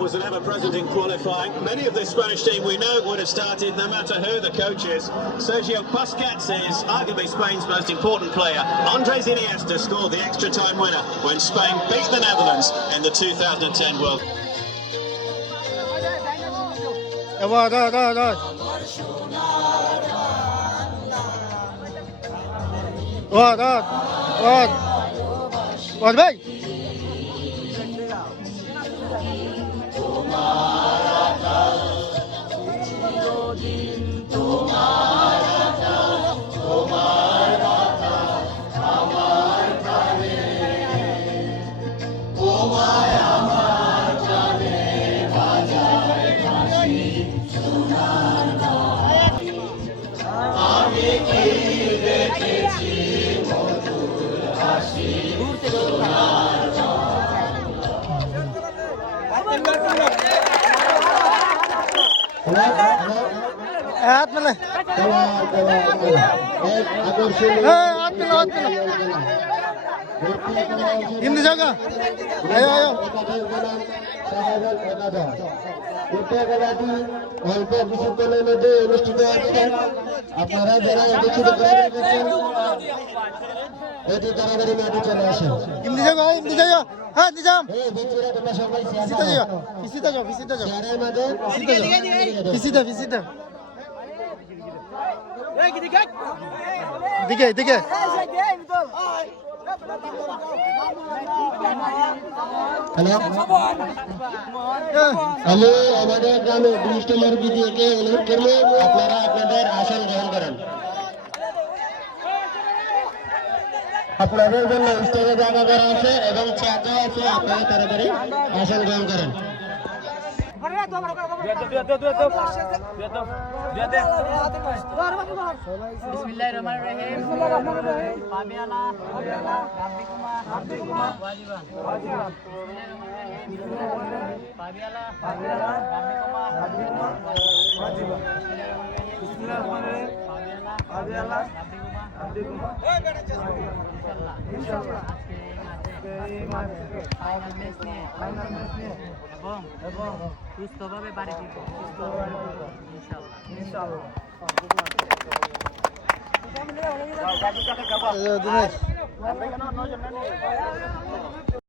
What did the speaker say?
was an ever-present in qualifying. Many of the Spanish team we know would have started no matter who the coach is. Sergio Busquets is arguably Spain's most important player. Andres Iniesta scored the extra-time winner when Spain beat the Netherlands in the 2010 World Cup. Ini jaga. Ayo ayo. অল্প কিছুক্ষণের মধ্যে অনুষ্ঠিত হচ্ছে। আপনারা যারা অনুষ্ঠিত করে রেখেছেন অতি তাড়াতাড়ি মাঠে চলে আসেন। Ini jaga. হ্যাঁ নিজাম। এই বেচারা তোমরা সবাই Visita jaga. Visita jaga. চেয়ারের মাঝে Visita. Dige. আমি আমাদের গ্রামে 20 নম্বর বিডিওকে অনুরোধ করব আপনারা আপনাদের আসন গ্রহণ করেন। আপনাদের জন্য স্টেজে জায়গা করা আছে এবং চেয়ার দেওয়া আছে, আপনারা তাড়াতাড়ি আসন গ্রহণ করেন। Bismillahirrahmanirrahim. Pabiala. Abdikuma. Wajiban. Pabiala. Abdikuma. Wajiban. Bismillahirrahmanirrahim. Pabiala. Abdikuma. Insyaallah. Final match niye এবং সুস্থভাবে বাড়ি ফিরব ইনশাআল্লাহ।